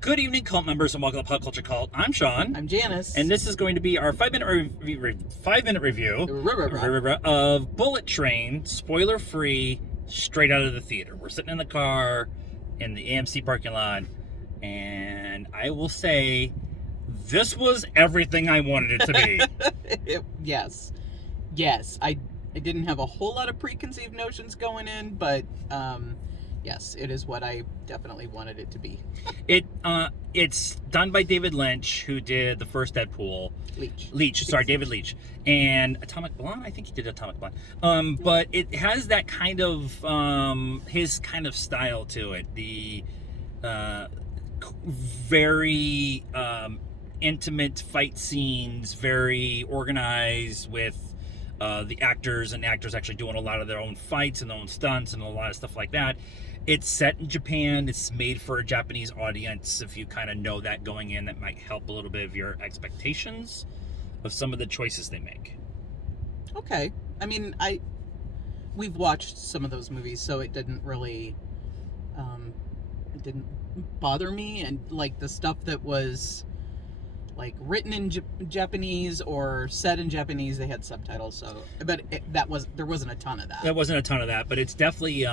Good evening, cult members, and welcome to Pop Culture Cult. I'm Sean. I'm Janice. And this is going to be our 5-minute review of Bullet Train, spoiler-free, straight out of the theater. We're sitting in the car in the AMC parking lot, and I will say this was everything I wanted it to be. Yes. I didn't have a whole lot of preconceived notions going in, but yes, it is what I definitely wanted it to be. It's done by David Lynch, who did the first Deadpool. David Leitch. And Atomic Blonde? I think he did Atomic Blonde. But it has that kind of, his kind of style to it. The very intimate fight scenes, very organized with the actors actually doing a lot of their own fights and their own stunts and a lot of stuff like that. It's set in Japan. It's made for a Japanese audience. If you kind of know that going in, that might help a little bit of your expectations of some of the choices they make. Okay. I mean, we've watched some of those movies, so it didn't really, it didn't bother me. And like the stuff that was like written in Japanese or said in Japanese, they had subtitles. So, but there wasn't a ton of that. There wasn't a ton of that, but it's definitely,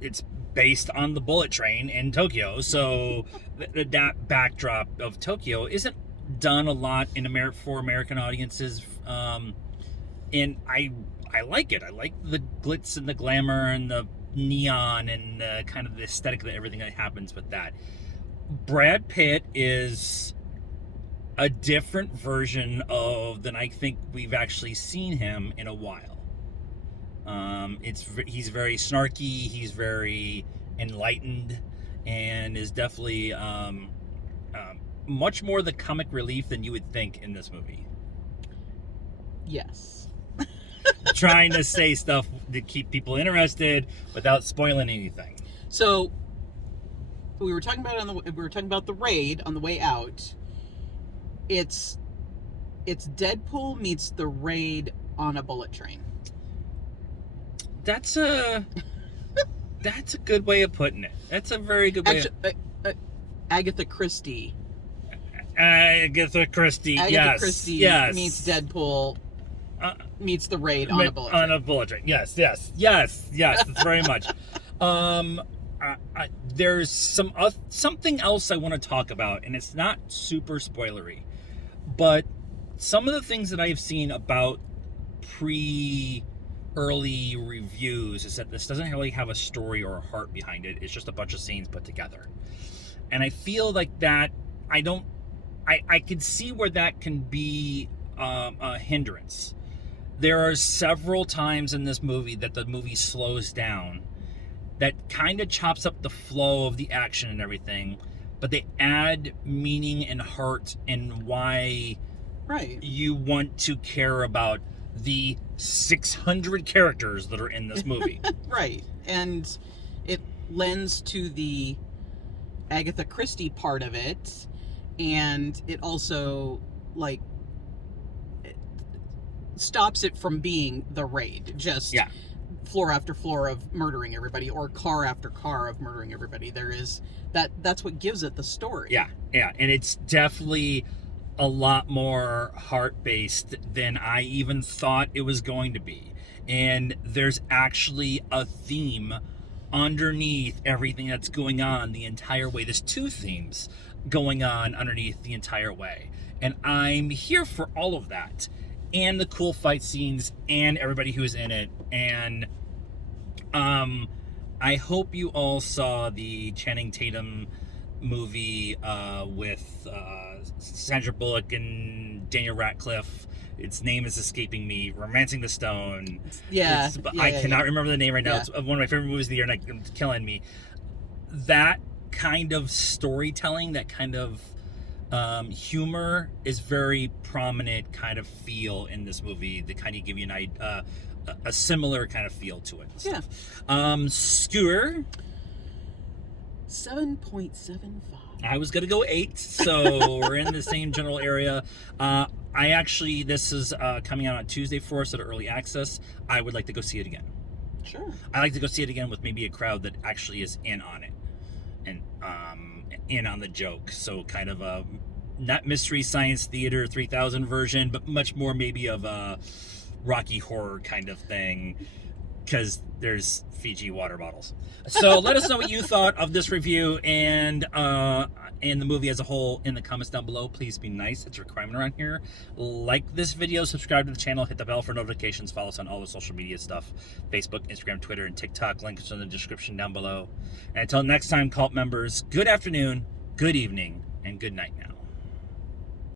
it's based on the bullet train in Tokyo, so that backdrop of Tokyo isn't done a lot in for American audiences, and I like it. I like the glitz and the glamour and the neon and kind of the aesthetic of everything that happens with that. Brad Pitt is a different version than I think we've actually seen him in a while. He's very snarky, he's very enlightened, and is definitely much more the comic relief than you would think in this movie. Yes. Trying to say stuff to keep people interested without spoiling anything. So we were talking about the raid on the way out. It's Deadpool meets the raid on a bullet train. That's a good way of putting it. That's a very good way. Agatha Christie. Agatha Christie meets Deadpool meets the raid on a bullet train. On a bullet train. Yes. That's very much. There's something else I want to talk about, and it's not super spoilery, but some of the things that I've seen about early reviews is that this doesn't really have a story or a heart behind it. It's just a bunch of scenes put together. And I feel like that, I could see where that can be a hindrance. There are several times in this movie that the movie slows down, that kind of chops up the flow of the action and everything, but they add meaning and heart and why you want to care about the 600 characters that are in this movie. Right. And it lends to the Agatha Christie part of it, and it also it stops it from being the raid, just floor after floor of murdering everybody, or car after car of murdering everybody. That's what gives it the story. Yeah, and it's definitely a lot more heart-based than I even thought it was going to be. And there's actually a theme underneath everything that's going on the entire way. There's two themes going on underneath the entire way. And I'm here for all of that. And the cool fight scenes and everybody who's in it. And I hope you all saw the Channing Tatum movie with Sandra Bullock and Daniel Radcliffe. Its name is escaping me. Romancing the Stone. I cannot remember the name right now. It's one of my favorite movies of the year, and it's killing me. That kind of storytelling, that kind of humor is very prominent kind of feel in this movie. They kind of give you a similar kind of feel to it. Yeah. Skewer. 7.75. I was going to go 8, so we're in the same general area. This is coming out on Tuesday for us at early access. I would like to go see it again. Sure. I like to go see it again with maybe a crowd that actually is in on it. and in on the joke. So kind of a not Mystery Science Theater 3000 version, but much more maybe of a Rocky Horror kind of thing, because there's Fiji water bottles. So let us know what you thought of this review and the movie as a whole in the comments down below. Please be nice. It's a requirement around here. Like this video, subscribe to the channel, hit the bell for notifications, follow us on all the social media stuff, Facebook, Instagram, Twitter, and TikTok. Links in the description down below. And until next time, cult members, good afternoon, good evening, and good night now.